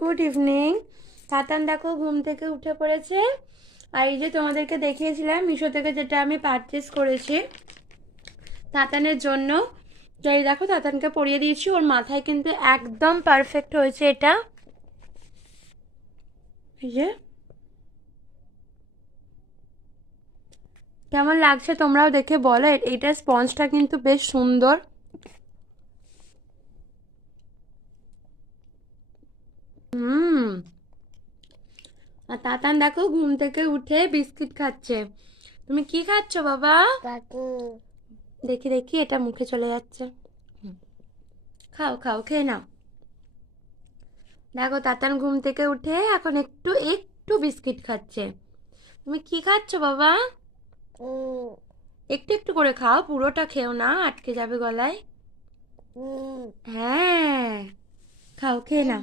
Good evening. Tatan দেখো ঘুম থেকে উঠে পড়েছে। আর এই যে তোমাদেরকে দেখিয়েছিলাম মিশো থেকে যেটা আমি পারচেস করেছি তাতানের জন্য। তো এই দেখো তাতানকে পরিয়ে দিয়েছি, ওর মাথায় কিন্তু একদম পারফেক্ট হয়েছে এটা। এই যে কেমন লাগছে তোমরাও দেখে বলো। এইটার স্পঞ্জটা কিন্তু বেশ সুন্দর। হুম। আর তাতান দেখো ঘুম থেকে উঠে বিস্কিট খাচ্ছে। তুমি কি খাচ্ছ বাবা? দেখি দেখি, এটা মুখে চলে যাচ্ছে। খাও খাও, খেয়ে নাও। দেখো তাতান ঘুম থেকে উঠে এখন একটু একটু বিস্কিট খাচ্ছে। তুমি কি খাচ্ছ বাবা? একটু একটু করে খাও, পুরোটা খেও না, আটকে যাবে গলায়। হ্যাঁ, খাও, খেয়ে নাও।